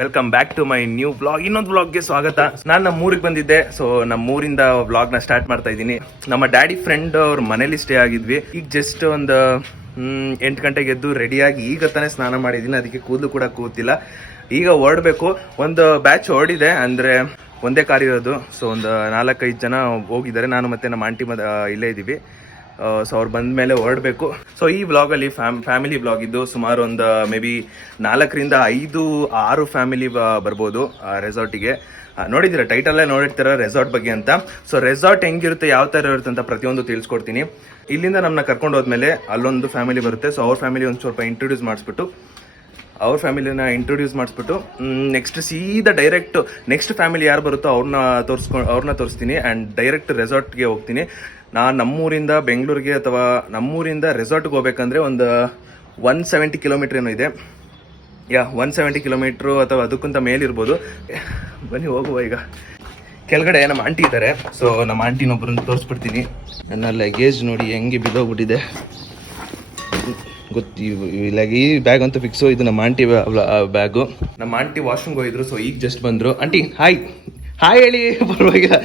Welcome back to my new vlog. ಇನ್ನೊಂದು ವ್ಲಾಗ್ಗೆ ಸ್ವಾಗತ. ನಾನು ನಮ್ಮ ಊರಿಗೆ ಬಂದಿದ್ದೆ. ಸೊ ನಮ್ಮ ಊರಿಂದ ವ್ಲಾಗ್ನ ಸ್ಟಾರ್ಟ್ ಮಾಡ್ತಾ ಇದ್ದೀನಿ. ನಮ್ಮ ಡ್ಯಾಡಿ ಫ್ರೆಂಡ್ ಅವ್ರ ಮನೇಲಿ ಸ್ಟೇ ಆಗಿದ್ವಿ. ಈಗ ಜಸ್ಟ್ ಒಂದು 8 ಗಂಟೆಗೆ ಎದ್ದು ರೆಡಿಯಾಗಿ ಈಗ ತಾನೇ ಸ್ನಾನ ಮಾಡಿದ್ದೀನಿ. ಅದಕ್ಕೆ ಕೂದಲು ಕೂಡ ಕೂತಿಲ್ಲ. ಈಗ ಹೊರಡಬೇಕು. ಒಂದು ಬ್ಯಾಚ್ ಹೊರಡಿದೆ, ಅಂದರೆ ಒಂದೇ ಕಾರ್ ಇರೋದು. ಸೊ ಒಂದು 4-5 ಜನ ಹೋಗಿದ್ದಾರೆ. ನಾನು ಮತ್ತು ನಮ್ಮ ಆಂಟಿ ಇಲ್ಲೇ ಇದ್ದೀವಿ. ಸೊ ಅವ್ರು ಬಂದ ಮೇಲೆ ಹೊರಡಬೇಕು. ಸೊ ಈ ವ್ಲಾಗಲ್ಲಿ ಫ್ಯಾಮಿಲಿ ವ್ಲಾಗ್ ಇದ್ದು ಸುಮಾರು ಒಂದು ಮೇ ಬಿ 4-5-6 ಫ್ಯಾಮಿಲಿ ಬರ್ಬೋದು ರೆಸಾರ್ಟಿಗೆ. ನೋಡಿದ್ದೀರಾ, ಟೈಟಲ್ಲೇ ನೋಡಿರ್ತೀರ ರೆಸಾರ್ಟ್ ಬಗ್ಗೆ ಅಂತ. ಸೊ ರೆಸಾರ್ಟ್ ಹೆಂಗಿರುತ್ತೆ, ಯಾವ ಥರ ಇರುತ್ತೆ ಅಂತ ಪ್ರತಿಯೊಂದು ತಿಳಿಸ್ಕೊಡ್ತೀನಿ. ಇಲ್ಲಿಂದ ನಮ್ಮನ್ನ ಕರ್ಕೊಂಡು ಹೋದ್ಮೇಲೆ ಅಲ್ಲೊಂದು ಫ್ಯಾಮಿಲಿ ಬರುತ್ತೆ. ಸೊ ಅವ್ರ ಫ್ಯಾಮಿಲಿ ಒಂದು ಸ್ವಲ್ಪ ಇಂಟ್ರೊಡ್ಯೂಸ್ ಮಾಡಿಸ್ಬಿಟ್ಟು ನೆಕ್ಸ್ಟ್ ಸೀದಾ ಡೈರೆಕ್ಟ್ ನೆಕ್ಸ್ಟ್ ಫ್ಯಾಮಿಲಿ ಯಾರು ಬರುತ್ತೋ ಅವ್ರನ್ನ ತೋರಿಸ್ತೀನಿ. ಆ್ಯಂಡ್ ಡೈರೆಕ್ಟ್ ರೆಸಾರ್ಟ್ಗೆ ಹೋಗ್ತೀನಿ. ನಾನು ನಮ್ಮೂರಿಂದ ಬೆಂಗಳೂರಿಗೆ ಅಥವಾ ನಮ್ಮೂರಿಂದ ರೆಸಾರ್ಟ್ಗೆ ಹೋಗ್ಬೇಕಂದ್ರೆ ಒಂದು 170 ಕಿಲೋಮೀಟ್ರ್ ಏನೋ ಇದೆ. 170 ಕಿಲೋಮೀಟ್ರು ಅಥವಾ ಅದಕ್ಕಿಂತ ಮೇಲಿರ್ಬೋದು. ಬನ್ನಿ ಹೋಗುವ. ಈಗ ಕೆಳಗಡೆ ನಮ್ಮ ಆಂಟಿ ಇದ್ದಾರೆ. ಸೊ ನಮ್ಮ ಆಂಟಿನೊಬ್ಬರನ್ನು ತೋರಿಸ್ಬಿಡ್ತೀನಿ. ನನ್ನ ಲಗೇಜ್ ನೋಡಿ ಹೆಂಗೆ ಬಿದ್ದೋಗ್ಬಿಟ್ಟಿದೆ ಈ ಬ್ಯಾಗ್ ಅಂತೂ ಫಿಕ್ಸು. ಇದು ನಮ್ಮ ಆಂಟಿ ಬ್ಯಾಗು. ನಮ್ಮ ಆಂಟಿ ವಾಶ್ರೂಮ್ಗೆ ಹೋಗಿದ್ರು. ಸೊ ಈಗ ಜಸ್ಟ್ ಬಂದರು. ಆಂಟಿ ಹಾಯ್ ಹೇಳಿ. ಪರವಾಗಿಲ್ಲ,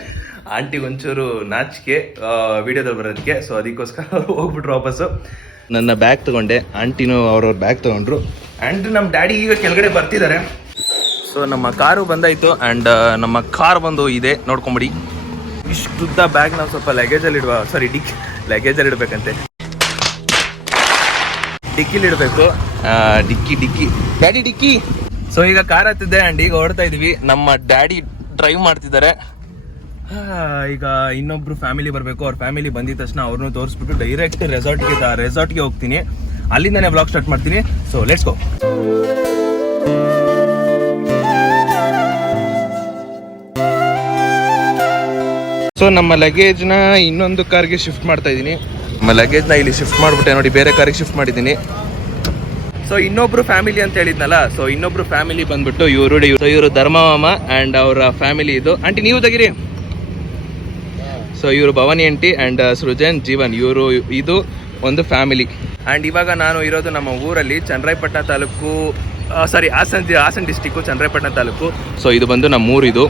ಆಂಟಿಗೆ ಒಂಚೂರು ನಾಚಿಕೆ ವಿಡಿಯೋದಲ್ಲಿ ಬರೋದಕ್ಕೆ. ಸೊ ಅದಕ್ಕೋಸ್ಕರ ಹೋಗ್ಬಿಟ್ರು ವಾಪಸ್ಸು. ನನ್ನ ಬ್ಯಾಗ್ ತೊಗೊಂಡೆ, ಆಂಟಿನೂ ಅವ್ರವ್ರ ಬ್ಯಾಗ್ ತೊಗೊಂಡ್ರು. ಆ್ಯಂಡ್ ನಮ್ಮ ಡ್ಯಾಡಿ ಈಗ ಕೆಳಗಡೆ ಬರ್ತಿದ್ದಾರೆ. ಸೊ ನಮ್ಮ ಕಾರು ಬಂದಾಯಿತು. ಆ್ಯಂಡ್ ನಮ್ಮ ಕಾರ್ ಬಂದು ಇದೆ, ನೋಡ್ಕೊಂಬಿಡಿ. ಇಷ್ಟುದ್ದ ಬ್ಯಾಗ್ ನಾವು ಸ್ವಲ್ಪ ಲಗೇಜಲ್ಲಿ ಲಗೇಜಲ್ಲಿ ಇಡಬೇಕಂತೆ. ಡಿಕ್ಕಿಲಿ ಇಡಬೇಕು. ಡಿಕ್ಕಿ ಡ್ಯಾಡಿ ಡಿಕ್ಕಿ. ಸೊ ಈಗ ಕಾರ್ ಹತ್ತಿದ್ದೆ ಆ್ಯಂಡ್ ಈಗ ಹೊರಡ್ತಾ ಇದೀವಿ. ನಮ್ಮ ಡ್ಯಾಡಿ ಡ್ರೈವ್ ಮಾಡ್ತಿದ್ದಾರೆ. ಈಗ ಇನ್ನೊಬ್ರು ಫ್ಯಾಮಿಲಿ ಬರಬೇಕು. ಅವ್ರ ಫ್ಯಾಮಿಲಿ ಬಂದಿದ ತಕ್ಷಣ ಅವ್ರನ್ನೂ ತೋರಿಸ್ಬಿಟ್ಟು ಡೈರೆಕ್ಟ್ ರೆಸಾರ್ಟ್ಗೆ ಹೋಗ್ತೀನಿ. ಅಲ್ಲಿಂದಾನೇ ವ್ಲಾಗ್ ಸ್ಟಾರ್ಟ್ ಮಾಡ್ತೀನಿ. So let's go. ಸೊ ನಮ್ಮ ಲಗೇಜ್ನ ಇನ್ನೊಂದು ಕಾರ್ಗೆ ಶಿಫ್ಟ್ ಮಾಡ್ತಾ ಇದ್ದೀನಿ. ನಮ್ಮ ಲಗೇಜ್ನ ಇಲ್ಲಿ ಶಿಫ್ಟ್ ಮಾಡಿಬಿಟ್ಟೆ ನೋಡಿ, ಬೇರೆ ಕಾರಿಗೆ ಶಿಫ್ಟ್ ಮಾಡಿದ್ದೀನಿ. ಸೊ ಇನ್ನೊಬ್ರು ಫ್ಯಾಮಿಲಿ ಅಂತ ಹೇಳಿದ್ನಲ್ಲ, ಸೊ ಇನ್ನೊಬ್ರು ಫ್ಯಾಮಿಲಿ ಬಂದ್ಬಿಟ್ಟು ಇವರು ಧರ್ಮಮಾಮ ಆ್ಯಂಡ್ ಅವರ ಫ್ಯಾಮಿಲಿ ಇದು. ಆಂಟಿ ನೀವು ತೆಗಿರಿ. ಸೊ ಇವರು ಭವಾನಿ ಆಂಟಿ ಆ್ಯಂಡ್ ಸೃಜನ್ ಜೀವನ್, ಇದು ಒಂದು ಫ್ಯಾಮಿಲಿ. ಆ್ಯಂಡ್ ಇವಾಗ ನಾನು ಇರೋದು ನಮ್ಮ ಊರಲ್ಲಿ ಚನ್ನರಾಯಪಟ್ಟಣ ತಾಲೂಕು, ಹಾಸನ ಡಿಸ್ಟಿಕ್ಕು, ಚನ್ನರಾಯಪಟ್ಟಣ ತಾಲೂಕು. ಸೊ ಇದು ಬಂದು ನಮ್ಮ ಊರಿದು.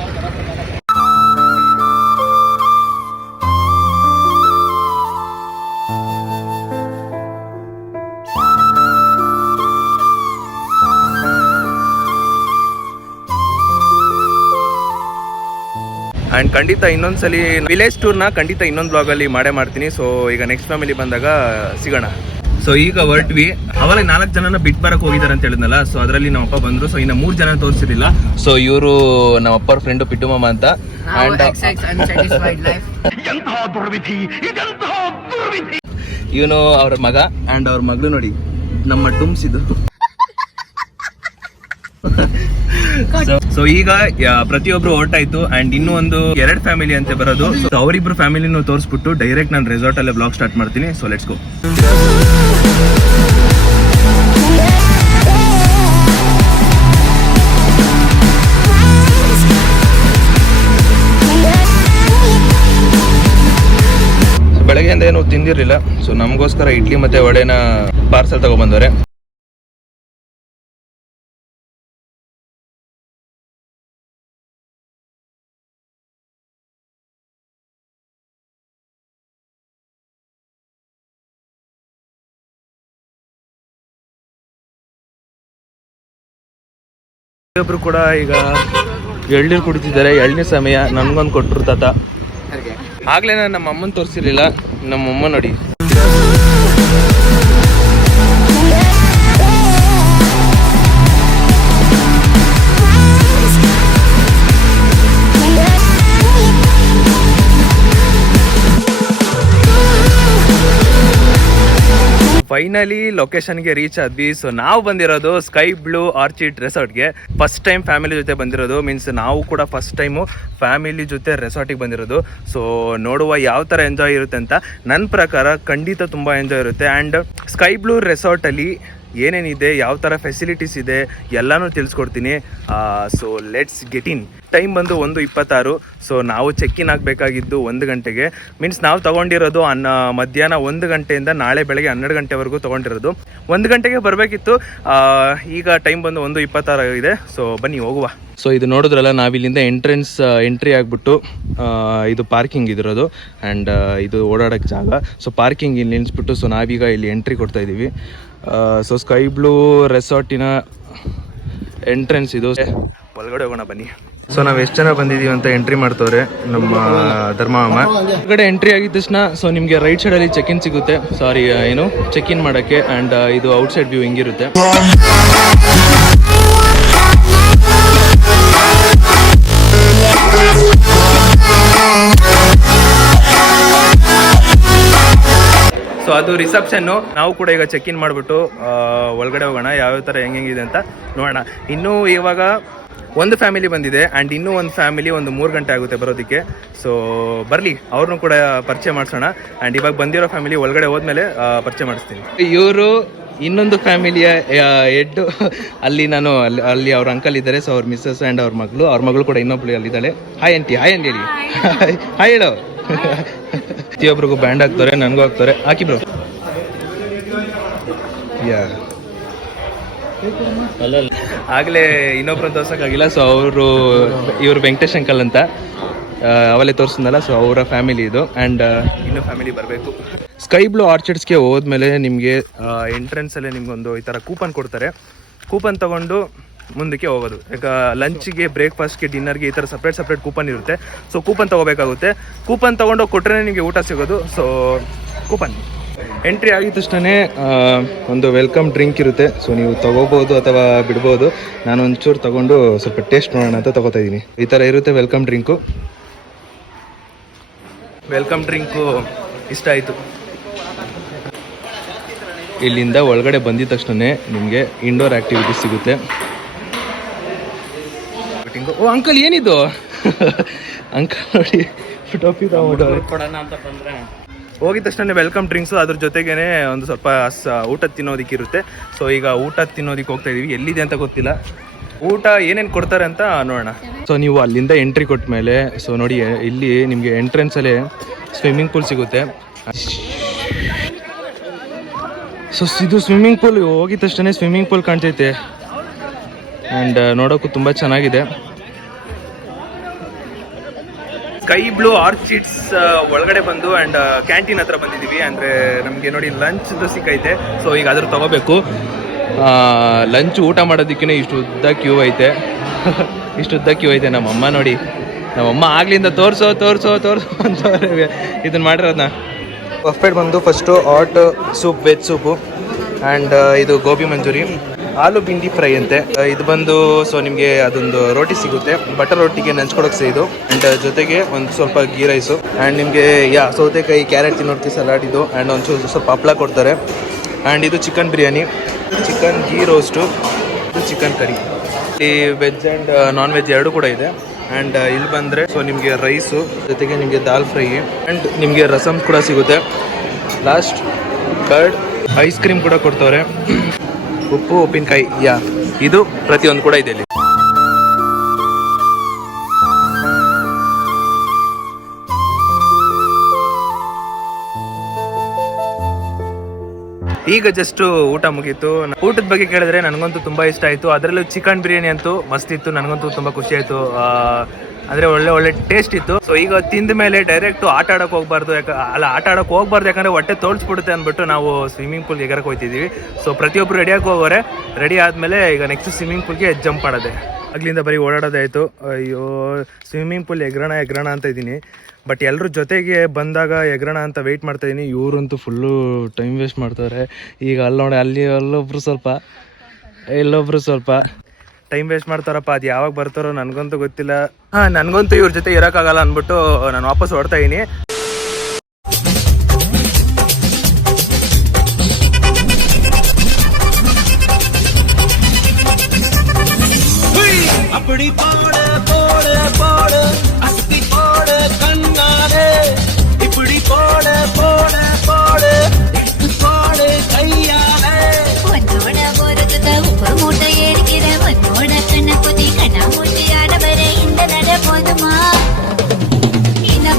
ಆ್ಯಂಡ್ ಖಂಡಿತ ಇನ್ನೊಂದ್ಸಲಿ ವಿಲೇಜ್ ಟೂರ್ನ ಖಂಡಿತ ಇನ್ನೊಂದು ಬ್ಲಾಗಲ್ಲಿ ಮಾಡ್ತೀನಿ. ಸೊ ಈಗ ನೆಕ್ಸ್ಟ್ ಫ್ಯಾಮಿಲಿ ಬಂದಾಗ ಸಿಗೋಣ. ಸೊ ಈಗ ಹೊರಟ್ವಿ. ಅವಾಗ 4 ಜನನ ಬಿಟ್ಟು ಬರಕ್ಕೆ ಹೋಗಿದ್ದಾರೆ ಅಂತ ಹೇಳಿದ್ನಲ್ಲ. ಸೊ ಅದರಲ್ಲಿ ನಮ್ಮಪ್ಪ ಬಂದರು. ಸೊ ಇನ್ನು 3 ಜನ ತೋರಿಸಿರಲಿಲ್ಲ. ಸೊ ಇವರು ನಮ್ಮಪ್ಪರ ಫ್ರೆಂಡು ಪಿಟ್ಟು ಮಾಮ ಅಂತ. ಇವನು ಅವ್ರ ಮಗ ಆ್ಯಂಡ್ ಅವ್ರ ಮಗಳು ನೋಡಿ, ನಮ್ಮ ಟುಮ್ಸ್ ಇದು. ಸೊ ಈಗ ಪ್ರತಿಯೊಬ್ರು ಹೊರಟಾಯ್ತು. ಅಂಡ್ ಇನ್ನೂ ಒಂದು 2 ಫ್ಯಾಮಿಲಿ ಅಂತ ಬರೋದು. ಸೊ ಅವರಿಬ್ರು ಫ್ಯಾಮಿಲಿನೂ ತೋರಿಸ್ಬಿಟ್ಟು ಡೈರೆಕ್ಟ್ ನಾನು ರೆಸಾರ್ಟ್ ಅಲ್ಲೇ ಬ್ಲಾಗ್ ಸ್ಟಾರ್ಟ್ ಮಾಡ್ತೀನಿ. So let's go. ಬೆಳಗ್ಗೆಯಿಂದ ಏನು ತಿಂದಿರಲಿಲ್ಲ. ಸೊ ನಮಗೋಸ್ಕರ ಇಡ್ಲಿ ಮತ್ತೆ ವಡೆನ ಪಾರ್ಸಲ್ ತಗೊಬಂದವ್ರೆ. ಒಬ್ರು ಕೂಡ ಈಗ ಎಳ್ನೀರು ಕುಡಿತಿದ್ದಾರೆ. ಎಳ್ನೀರು ಸಮಯ ನನ್ಗೊಂದು ಕೊಟ್ಟರು ತಾತ. ಆಗ್ಲೇ ನಾನು ನಮ್ಮ ಅಮ್ಮನ ತೋರಿಸಿರ್ಲಿಲ್ಲ. ನಮ್ಮಮ್ಮ ನೋಡಿ, ಫೈನಲಿ ಲೊಕೇಶನ್ಗೆ ರೀಚ್ ಆದ್ವಿ. ಸೊ ನಾವು ಬಂದಿರೋದು ಸ್ಕೈ ಬ್ಲೂ ಆರ್ಚಿಡ್ ರೆಸಾರ್ಟ್ಗೆ. ಫಸ್ಟ್ ಟೈಮ್ ಫ್ಯಾಮಿಲಿ ಜೊತೆ ಬಂದಿರೋದು. ಮೀನ್ಸ್ ನಾವು ಕೂಡ ಫಸ್ಟ್ ಟೈಮು ಫ್ಯಾಮಿಲಿ ಜೊತೆ ರೆಸಾರ್ಟಿಗೆ ಬಂದಿರೋದು. ಸೊ ನೋಡುವ ಯಾವ ಥರ ಎಂಜಾಯ್ ಇರುತ್ತೆ ಅಂತ. ನನ್ನ ಪ್ರಕಾರ ಖಂಡಿತ ತುಂಬ ಎಂಜಾಯ್ ಇರುತ್ತೆ. ಆ್ಯಂಡ್ ಸ್ಕೈ ಬ್ಲೂ ರೆಸಾರ್ಟಲ್ಲಿ ಏನೇನಿದೆ, ಯಾವ ಥರ ಫೆಸಿಲಿಟೀಸ್ ಇದೆ ಎಲ್ಲನೂ ತಿಳಿಸ್ಕೊಡ್ತೀನಿ. So let's get in. Time ಬಂದು 1:26. ಸೊ ನಾವು ಚೆಕ್ ಇನ್ ಆಗಬೇಕಾಗಿದ್ದು 1 ಗಂಟೆಗೆ. ಮೀನ್ಸ್ ನಾವು ತೊಗೊಂಡಿರೋದು ಮಧ್ಯಾಹ್ನ 1 ಗಂಟೆಯಿಂದ ನಾಳೆ ಬೆಳಗ್ಗೆ 12 ಗಂಟೆವರೆಗೂ ತೊಗೊಂಡಿರೋದು. 1 ಗಂಟೆಗೆ ಬರಬೇಕಿತ್ತು. ಈಗ ಟೈಮ್ ಬಂದು 1:26 ಆಗಿದೆ. ಸೊ ಬನ್ನಿ ಹೋಗುವ. ಸೊ ಇದು ನೋಡಿದ್ರಲ್ಲ, ನಾವಿಲ್ಲಿಂದ ಎಂಟ್ರಿ ಆಗಿಬಿಟ್ಟು ಇದು ಪಾರ್ಕಿಂಗ್ ಇದಿರೋದು ಆ್ಯಂಡ್ ಇದು ಓಡಾಡೋಕ್ಕೆ ಜಾಗ. ಸೊ ಪಾರ್ಕಿಂಗ್ ಇಲ್ಲಿ ನಿಲ್ಲಿಸ್ಬಿಟ್ಟು ಸೊ ನಾವೀಗ ಇಲ್ಲಿ ಎಂಟ್ರಿ ಕೊಡ್ತಾ ಇದ್ದೀವಿ. ಸೊ ಸ್ಕೈ ಬ್ಲೂ ರೆಸಾರ್ಟಿನ ಎಂಟ್ರೆನ್ಸ್ ಇದು. ಒಳಗಡೆ ಹೋಗೋಣ ಬನ್ನಿ. ಸೊ ನಾವು ಎಷ್ಟು ಜನ ಬಂದಿದ್ದೀವಿ ಅಂತ ಎಂಟ್ರಿ ಮಾಡ್ತವ್ರೆ ನಮ್ಮ ಧರ್ಮಮ್ಮ. ಹೊರಗಡೆ ಎಂಟ್ರಿ ಆಗಿದ ತಕ್ಷಣ ಸೊ ನಿಮಗೆ ರೈಟ್ ಸೈಡಲ್ಲಿ ಚೆಕ್ ಇನ್ ಸಿಗುತ್ತೆ, ಚೆಕ್ ಇನ್ ಮಾಡೋಕ್ಕೆ. ಆ್ಯಂಡ್ ಇದು ಔಟ್ಸೈಡ್ ವ್ಯೂ ಹಿಂಗಿರುತ್ತೆ. ಸೊ ಅದು ರಿಸೆಪ್ಷನ್ನು. ನಾವು ಕೂಡ ಈಗ ಚೆಕ್ ಇನ್ ಮಾಡಿಬಿಟ್ಟು ಒಳಗಡೆ ಹೋಗೋಣ, ಯಾವ್ಯಾವ ಥರ ಹೆಂಗಿದೆ ಅಂತ ನೋಡೋಣ. ಇನ್ನೂ ಇವಾಗ ಒಂದು ಫ್ಯಾಮಿಲಿ ಬಂದಿದೆ ಆ್ಯಂಡ್ ಇನ್ನೂ ಒಂದು ಫ್ಯಾಮಿಲಿ ಒಂದು 3 ಗಂಟೆ ಆಗುತ್ತೆ ಬರೋದಕ್ಕೆ. ಸೊ ಬರಲಿ, ಅವ್ರನ್ನೂ ಕೂಡ ಪರಿಚಯ ಮಾಡಿಸೋಣ. ಆ್ಯಂಡ್ ಇವಾಗ ಬಂದಿರೋ ಫ್ಯಾಮಿಲಿ ಒಳಗಡೆ ಹೋದ್ಮೇಲೆ ಪರಿಚಯ ಮಾಡಿಸ್ತೀನಿ. ಇವರು ಇನ್ನೊಂದು ಫ್ಯಾಮಿಲಿಯ ಹೆಡ್. ಅಲ್ಲಿ ಅಲ್ಲಿ ಅವ್ರ ಅಂಕಲ್ ಇದ್ದಾರೆ. ಸೊ ಅವ್ರ ಮಿಸ್ಸಸ್ ಆ್ಯಂಡ್ ಅವ್ರ ಮಗಳು ಕೂಡ ಇನ್ನೊಬ್ಳು ಅಲ್ಲಿದ್ದಾಳೆ. ಹಾಯ್ ಆಂಟಿ ಹೇಳಿ. ಹಾಯ್ ಹೇಳೋ. ಪ್ರತಿಯೊಬ್ಬರಿಗೂ ಬ್ಯಾಂಡ್ ಹಾಕ್ತಾರೆ, ನನಗೂ ಹಾಕ್ತಾರೆ. ಹಾಕಿ ಬ್ರೋ. ಆಗಲೇ ಇನ್ನೊಬ್ರು ತೋರ್ಸೋಕ್ಕಾಗಿಲ್ಲ. ಸೊ ಇವರು ವೆಂಕಟೇಶ್ ಅಂಕಲ್ ಅಂತ ಅವಲೇ ತೋರಿಸಿದ್ನಲ್ಲ. ಸೊ ಅವರ ಫ್ಯಾಮಿಲಿ ಇದು. ಆ್ಯಂಡ್ ಇನ್ನೂ ಫ್ಯಾಮಿಲಿ ಬರಬೇಕು. ಸ್ಕೈ ಬ್ಲೂ ಆರ್ಚಿಡ್ಸ್ಗೆ ಹೋದ್ಮೇಲೆ ನಿಮಗೆ ಎಂಟ್ರೆನ್ಸಲ್ಲೇ ನಿಮ್ಗೊಂದು ಈ ಥರ ಕೂಪನ್ ಕೊಡ್ತಾರೆ. ಕೂಪನ್ ತೊಗೊಂಡು ಮುಂದಕ್ಕೆ ಹೋಗೋದು. ಈಗ ಲಂಚ್ಗೆ, ಬ್ರೇಕ್ಫಾಸ್ಟ್ಗೆ, ಡಿನ್ನರ್ಗೆ ಈ ಥರ ಸಪ್ರೇಟ್ ಕೂಪನ್ ಇರುತ್ತೆ. ಸೊ ಕೂಪನ್ ತೊಗೋಬೇಕಾಗುತ್ತೆ. ಕೂಪನ್ ತೊಗೊಂಡೋಗಿ ಕೊಟ್ಟರೆ ನಿಮಗೆ ಊಟ ಸಿಗೋದು. ಸೊ ಕೂಪನ್ ಎಂಟ್ರಿ ಆಗಿದ ತಕ್ಷಣ ಒಂದು ವೆಲ್ಕಮ್ ಡ್ರಿಂಕ್ ಇರುತ್ತೆ. ಸೊ ನೀವು ತೊಗೋಬೋದು ಅಥವಾ ಬಿಡ್ಬೋದು. ನಾನು ಒಂಚೂರು ತೊಗೊಂಡು ಸ್ವಲ್ಪ ಟೇಸ್ಟ್ ನೋಡೋಣ ಅಂತ ತೊಗೋತಾ ಇದ್ದೀನಿ. ಈ ಥರ ಇರುತ್ತೆ ವೆಲ್ಕಮ್ ಡ್ರಿಂಕು. ಇಷ್ಟ ಆಯಿತು. ಇಲ್ಲಿಂದ ಒಳಗಡೆ ಬಂದಿದ ತಕ್ಷಣ ನಿಮಗೆ ಇಂಡೋರ್ ಆ್ಯಕ್ಟಿವಿಟೀಸ್ ಸಿಗುತ್ತೆ. ಓ ಅಂಕಲ್ ಏನಿದು? ಅಂಕಲ್ ನೋಡಿ ಟೋಪಿ ಕೊಡೋಣ ಅಂತ ಬಂದರೆ ಹೋಗಿದ ತಕ್ಷಣ ವೆಲ್ಕಮ್ ಡ್ರಿಂಕ್ಸು, ಅದ್ರ ಜೊತೆಗೇ ಒಂದು ಸ್ವಲ್ಪ ಊಟ ತಿನ್ನೋದಕ್ಕಿರುತ್ತೆ. ಸೊ ಈಗ ಊಟ ತಿನ್ನೋದಕ್ಕೆ ಹೋಗ್ತಾ ಇದೀವಿ. ಎಲ್ಲಿದೆ ಅಂತ ಗೊತ್ತಿಲ್ಲ. ಊಟ ಏನೇನು ಕೊಡ್ತಾರೆ ಅಂತ ನೋಡೋಣ. ಸೊ ನೀವು ಅಲ್ಲಿಂದ ಎಂಟ್ರಿ ಕೊಟ್ಟ ಮೇಲೆ ಸೊ ನೋಡಿ, ಇಲ್ಲಿ ನಿಮಗೆ ಎಂಟ್ರೆನ್ಸಲ್ಲೇ ಸ್ವಿಮ್ಮಿಂಗ್ ಪೂಲ್ ಸಿಗುತ್ತೆ. ಸೊ ಇದು ಸ್ವಿಮ್ಮಿಂಗ್ ಪೂಲ್. ಹೋಗಿದ ತಕ್ಷಣ ಸ್ವಿಮ್ಮಿಂಗ್ ಪೂಲ್ ಕಾಣ್ತೈತೆ ಆ್ಯಂಡ್ ನೋಡೋಕ್ಕೂ ತುಂಬ ಚೆನ್ನಾಗಿದೆ. ಸ್ಕೈ ಬ್ಲೂ ಆರ್ಚಿಡ್ಸ್ ಒಳಗಡೆ ಬಂದು ಆ್ಯಂಡ್ ಕ್ಯಾಂಟೀನ್ ಹತ್ರ ಬಂದಿದ್ದೀವಿ. ಅಂದರೆ ನಮಗೆ ನೋಡಿ ಲಂಚ್ದು ಸಿಕ್ಕೈತೆ. ಸೊ ಈಗ ಅದ್ರ ತೊಗೋಬೇಕು. ಲಂಚ್ ಊಟ ಮಾಡೋದಕ್ಕೇ ಇಷ್ಟು ಉದ್ದ ಕ್ಯೂ ಐತೆ. ನಮ್ಮಮ್ಮ ನೋಡಿ, ನಮ್ಮಮ್ಮ ಆಗ್ಲಿಂದ ತೋರಿಸೋ ಅಂತ ಇದನ್ನು ಮಾಡಿರೋದನ್ನ. ಬಫೆಟ್ ಬಂದು first hot soup, veg soup and ಇದು ಗೋಬಿ ಮಂಚೂರಿ, ಆಲೂ ಭಿಂಡಿ ಫ್ರೈ ಅಂತೆ. ಇದು ಬಂದು ಸೊ ನಿಮಗೆ ಅದೊಂದು ರೋಟಿ ಸಿಗುತ್ತೆ, ಬಟರ್ ರೋಟಿಗೆ ನಂಚ್ಕೊಡೋಕೆ ಇದು. ಆ್ಯಂಡ್ ಜೊತೆಗೆ ಒಂದು ಸ್ವಲ್ಪ ಗೀ ರೈಸು ಆ್ಯಂಡ್ ನಿಮಗೆ ಸೌತೆಕಾಯಿ, ಕ್ಯಾರೆಟ್ ತಿನ್ನೋರ್ತಿ ಸಲಾಡ್ ಇದು. ಆ್ಯಂಡ್ ಒಂದು ಸ್ವಲ್ಪ ಹಪ್ಪಳ ಕೊಡ್ತಾರೆ. ಆ್ಯಂಡ್ ಇದು chicken biryani, chicken ghee roast, ಇದು ಚಿಕನ್ ಕರಿ. ಇಲ್ಲಿ ವೆಜ್ ಆ್ಯಂಡ್ ನಾನ್ ವೆಜ್ ಎರಡೂ ಕೂಡ ಇದೆ. ಆ್ಯಂಡ್ ಇಲ್ಲಿ ಬಂದರೆ ಸೊ ನಿಮಗೆ ರೈಸು, ಜೊತೆಗೆ ನಿಮಗೆ ದಾಲ್ ಫ್ರೈ ಆ್ಯಂಡ್ ನಿಮಗೆ ರಸಮ್ ಕೂಡ ಸಿಗುತ್ತೆ. ಲಾಸ್ಟ್ ಕರ್ಡ್, ಐಸ್ ಕ್ರೀಮ್ ಕೂಡ ಕೊಡ್ತವ್ರೆ, ಉಪ್ಪು, ಉಪ್ಪಿನಕಾಯಿ. ಇದು ಪ್ರತಿಯೊಂದು ಕೂಡ ಇದೆ ಇಲ್ಲಿ. ಈಗ ಜಸ್ಟ್ ಊಟ ಮುಗೀತು. ಊಟದ ಬಗ್ಗೆ ಕೇಳಿದ್ರೆ ನನಗಂತೂ ತುಂಬ ಇಷ್ಟ ಆಯಿತು. ಅದರಲ್ಲೂ ಚಿಕನ್ ಬಿರಿಯಾನಿ ಅಂತೂ ಮಸ್ತ್ ಇತ್ತು. ನನಗಂತೂ ತುಂಬ ಖುಷಿ ಆಯಿತು. ಅಂದರೆ ಒಳ್ಳೆ ಟೇಸ್ಟ್ ಇತ್ತು. ಸೊ ಈಗ ತಿಂದ ಮೇಲೆ ಡೈರೆಕ್ಟು ಆಟ ಆಡೋಕೆ ಹೋಗ್ಬಾರ್ದು. ಆಟ ಆಡೋಕೆ ಹೋಗ್ಬಾರ್ದು, ಯಾಕಂದರೆ ಹೊಟ್ಟೆ ತೋರಿಸ್ಬಿಡುತ್ತೆ ಅಂದ್ಬಿಟ್ಟು ನಾವು ಸ್ವಿಮ್ಮಿಂಗ್ ಪೂಲ್ಗೆ ಎಗರಕ್ಕೆ ಹೋಗ್ತಿದ್ದೀವಿ. ಸೊ ಪ್ರತಿಯೊಬ್ಬರು ರೆಡಿಯಾಗಿ ಹೋಗೋರೆ. ರೆಡಿ ಆದಮೇಲೆ ಈಗ ನೆಕ್ಸ್ಟ್ ಸ್ವಿಮ್ಮಿಂಗ್ ಪೂಲ್ಗೆ ಜಂಪ್ ಮಾಡೋದೆ. ಅಲ್ಲಿಂದ ಬರೀ ಓಡಾಡೋದೇ ಆಯಿತು. ಅಯ್ಯೋ, ಸ್ವಿಮ್ಮಿಂಗ್ ಪೂಲ್ ಎಗರೋಣ ಅಂತ ಇದ್ದೀನಿ. ಬಟ್ ಎಲ್ಲರೂ ಜೊತೆಗೆ ಬಂದಾಗ ಎಗರೋಣ ಅಂತ ವೆಯ್ಟ್ ಮಾಡ್ತಾಯಿದ್ದೀನಿ. ಇವರಂತೂ ಫುಲ್ಲು ಟೈಮ್ ವೇಸ್ಟ್ ಮಾಡ್ತಾರೆ. ಈಗ ಅಲ್ಲಿ ನೋಡಿ, ಅಲ್ಲೊಬ್ರು ಸ್ವಲ್ಪ ಟೈಮ್ ವೇಸ್ಟ್ ಮಾಡ್ತಾರಪ್ಪ. ಅದು ಯಾವಾಗ ಬರ್ತಾರೋ ನನಗಂತೂ ಗೊತ್ತಿಲ್ಲ. ನನಗಂತೂ ಇವ್ರ ಜೊತೆ ಇರೋಕ್ಕಾಗಲ್ಲ ಅಂದ್ಬಿಟ್ಟು ನಾನು ವಾಪಸ್ ಹೊಡ್ತಾ ಇದ್ದೀನಿ.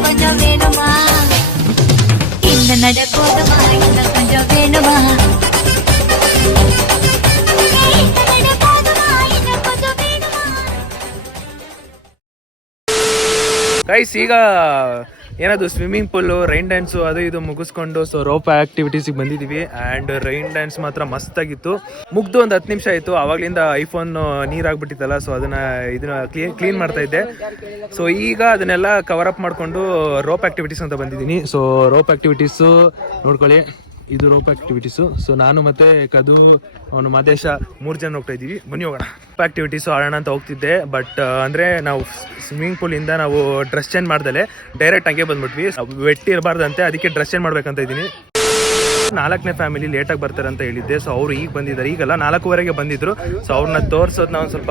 கொஞ்சம் வேணுமா ಗೈಸ್ ಈಗ ಏನಾದ್ರು ಸ್ವಿಮ್ಮಿಂಗ್ ಪೂಲು ರೈನ್ ಡ್ಯಾನ್ಸು ಅದು ಇದು ಮುಗಿಸ್ಕೊಂಡು ಸೊ ರೋಪ್ ಆಕ್ಟಿವಿಟೀಸಿಗೆ ಬಂದಿದ್ದೀವಿ. ಆ್ಯಂಡ್ ರೈನ್ ಡ್ಯಾನ್ಸ್ ಮಾತ್ರ ಮಸ್ತಾಗಿತ್ತು. ಮುಗ್ದು ಒಂದು 10 ನಿಮಿಷ ಆಯಿತು. ಆವಾಗಲಿಂದ ಐಫೋನ್ ನೀರಾಗ್ಬಿಟ್ಟಿತ್ತಲ್ಲ, ಸೊ ಇದನ್ನ ಕ್ಲೀನ್ ಮಾಡ್ತಾ ಇದ್ದೆ. ಸೊ ಈಗ ಅದನ್ನೆಲ್ಲ ಕವರ್ ಅಪ್ ಮಾಡಿಕೊಂಡು ರೋಪ್ ಆಕ್ಟಿವಿಟೀಸ್ ಅಂತ ಬಂದಿದ್ದೀನಿ. ಸೊ ರೋಪ್ ಆಕ್ಟಿವಿಟೀಸು ನೋಡ್ಕೊಳ್ಳಿ, ಇದು ರೋಪ್ ಆಕ್ಟಿವಿಟೀಸು. ಸೊ ನಾನು ಮತ್ತೆ ಕದು ಅವನು ಮಾದೇಶ 3 ಜನ ಹೋಗ್ತಾ ಇದ್ದೀವಿ. ಬನ್ನಿ ಹೋಗೋಣ. ರೋಪ್ ಆಕ್ಟಿವಿಟೀಸು ಆಡೋಣ ಅಂತ ಹೋಗ್ತಿದ್ದೆ. ಬಟ್ ಅಂದರೆ ನಾವು ಸ್ವಿಮ್ಮಿಂಗ್ ಪೂಲಿಂದ ನಾವು ಡ್ರೆಸ್ ಚೇಂಜ್ ಮಾಡ್ದಲೆ ಡೈರೆಕ್ಟ್ ಹಂಗೆ ಬಂದ್ಬಿಟ್ವಿ. ವೆಟ್ ಇರಬಾರ್ದಂತೆ, ಅದಕ್ಕೆ ಡ್ರೆಸ್ ಚೇಂಜ್ ಮಾಡ್ಬೇಕಂತ ಇದ್ದೀನಿ. 4ನೇ ಫ್ಯಾಮಿಲಿ ಲೇಟಾಗಿ ಬರ್ತಾರೆ ಅಂತ ಹೇಳಿದ್ದೆ. ಸೊ ಅವರು ಈಗ ಬಂದಿದ್ದಾರೆ. ಈಗಲ್ಲ 4:15ಗೆ ಬಂದಿದ್ರು. ಸೊ ಅವ್ರನ್ನ ತೋರಿಸೋದು ನಾವು ಸ್ವಲ್ಪ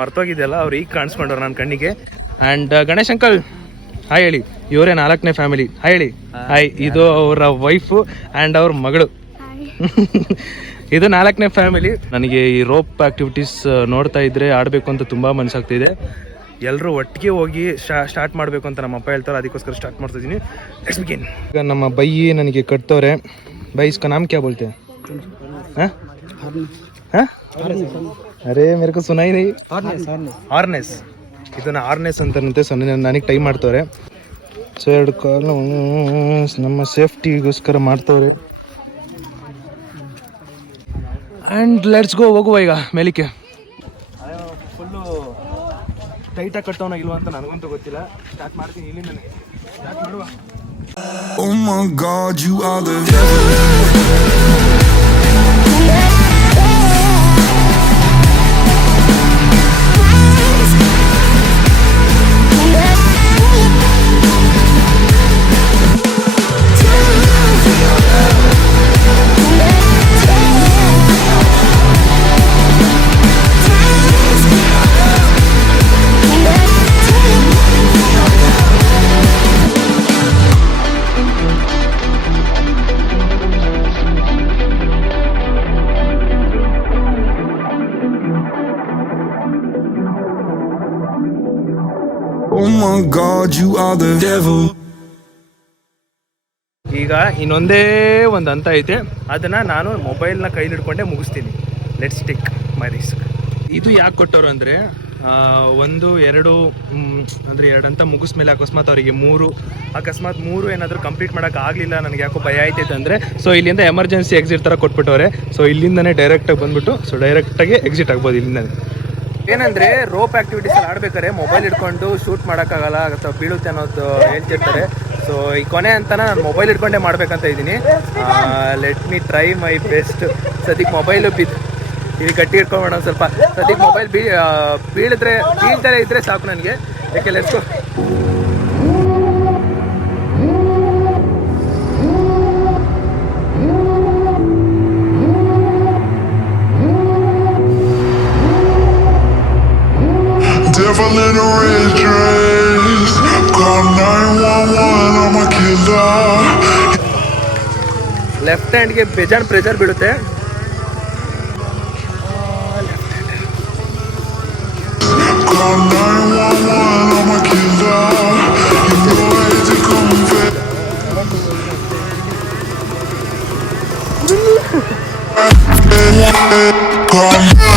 ಮರ್ತೋಗಿದ್ದೆಲ್ಲ, ಅವ್ರು ಈಗ ಕಾಣಿಸ್ಕೊಂಡವ್ರು ನನ್ನ ಕಣ್ಣಿಗೆ. ಆ್ಯಂಡ್ ಗಣೇಶ್ ಅಂಕಲ್ ಹಾಯ್ ಹೇಳಿ. ಇವರೇ 4ನೇ ಫ್ಯಾಮಿಲಿ. ಹಾಯ್ ಹೇಳಿ. ಹಾಯ್. ಇದು ಅವರ ವೈಫು ಆ್ಯಂಡ್ ಅವ್ರ ಮಗಳು. ಇದು 4ನೇ ಫ್ಯಾಮಿಲಿ. ನನಗೆ ಈ ರೋಪ್ ಆಕ್ಟಿವಿಟೀಸ್ ನೋಡ್ತಾ ಇದ್ರೆ ಆಡಬೇಕು ಅಂತ ತುಂಬ ಮನಸ್ಸಾಗ್ತಿದೆ. ಎಲ್ಲರೂ ಒಟ್ಟಿಗೆ ಹೋಗಿ ಸ್ಟಾರ್ಟ್ ಮಾಡಬೇಕು ಅಂತ ನಮ್ಮ ಅಪ್ಪ ಹೇಳ್ತಾರೆ. ಅದಕ್ಕೋಸ್ಕರ ಸ್ಟಾರ್ಟ್ ಮಾಡ್ತಾ ಇದ್ದೀನಿ. Let's begin. ಈಗ ನಮ್ಮ ಬೈ ನನಗೆ ಕಟ್ತವ್ರೆ. ಬೈ ಇಸ್ಕ ನಾಮ್ ಕ್ಯಾ ಬೋಲ್ತೆ? ಹಾಂ ಹಾಂ ಅರೇ ಮೇರೆ ಕೋ ಸುನಾಯಿ ನಹೀ. ಹಾರ್ನೆಸ್. ಇದನ್ನು ಹಾರ್ನೆಸ್ ಅಂತಾರಂತೆ. ಸೊ ನನಗೆ ಟೈಮ್ ಮಾಡ್ತವ್ರೆ. ಸೊ 2 ಕಾಲು ನಮ್ಮ ಸೇಫ್ಟಿಗೋಸ್ಕರ ಮಾಡ್ತವ್ರೆ. And let's go. ಹೋಗುವ ಈಗ ಮೇಲಿಕ್ಕೆ. ಫುಲ್ಲು ಟೈಟಾಗಿ ಕಟ್ಟೋಣ ಇಲ್ವ ಅಂತ ನನಗಂತೂ ಗೊತ್ತಿಲ್ಲ. ಸ್ಟಾರ್ಟ್ ಮಾಡ್ತೀನಿ ಇಲ್ಲಿಂದ. ಸ್ಟಾರ್ಟ್ ಮಾಡುವ. Oh my God, you are the Oh my God, you are the devil. ಈಗ ಇನ್ನೊಂದೇ ಒಂದು ಹಂತ ಐತೆ. ಅದನ್ನು ನಾನು ಮೊಬೈಲ್ನ ಕೈಲಿ ಹಿಡ್ಕೊಂಡೆ ಮುಗಿಸ್ತೀನಿ. Let's take my risk. ಇದು ಯಾಕೆ ಕೊಟ್ಟವರು ಅಂದರೆ 1, 2 ಅಂದರೆ 2 ಹಂತ ಮುಗಿಸ್ಮೇಲೆ ಅಕಸ್ಮಾತ್ ಅವರಿಗೆ 3 ಏನಾದರೂ ಕಂಪ್ಲೀಟ್ ಮಾಡೋಕ್ಕಾಗಲಿಲ್ಲ, ನನಗೆ ಯಾಕೋ ಭಯ ಆಯ್ತೈತೆ ಅಂದರೆ ಸೊ ಇಲ್ಲಿಂದ ಎಮರ್ಜೆನ್ಸಿ ಎಕ್ಸಿಟ್ ಥರ ಕೊಟ್ಬಿಟ್ಟವ್ರೆ. ಸೊ ಇಲ್ಲಿಂದನೇ ಡೈರೆಕ್ಟಾಗಿ ಬಂದುಬಿಟ್ಟು ಸೊ ಡೈರೆಕ್ಟಾಗಿ ಎಕ್ಸಿಟ್ ಆಗ್ಬೋದು ಇಲ್ಲಿಂದನೇ. ಏನಂದರೆ ರೋಪ್ ಆ್ಯಕ್ಟಿವಿಟೀಸಲ್ಲಿ ಆಡ್ಬೇಕಾದ್ರೆ ಮೊಬೈಲ್ ಹಿಡ್ಕೊಂಡು ಶೂಟ್ ಮಾಡೋಕ್ಕಾಗಲ್ಲ ಅಥವಾ ಬೀಳುತ್ತೆ ಅನ್ನೋದು ಹೇಳ್ತಿರ್ತಾರೆ. ಸೊ ಈ ಕೊನೆ ಅಂತ ನಾನು ಮೊಬೈಲ್ ಹಿಡ್ಕೊಂಡೇ ಮಾಡ್ಬೇಕಂತ ಇದ್ದೀನಿ. Let me try my best. ಸದ್ಯಕ್ಕೆ ಮೊಬೈಲು ಇಲ್ಲಿ ಗಟ್ಟಿ ಇಟ್ಕೊಂಬೋಣ ಸ್ವಲ್ಪ. ಸದ್ಯಕ್ಕೆ ಮೊಬೈಲ್ ಬೀಳ್ತಾರೆ ಇದ್ದರೆ ಸಾಕು ನನಗೆ. ಯಾಕೆ let's go. Devil in a red dress, call 911, I'm a killer. Left ಹ್ಯಾಂಡ್ಗೆ ಬೇಜಾನ್ ಪ್ರೆಷರ್ ಬೀಳುತ್ತೆ. Call 911, I'm a killer. You know I hate to confess. Call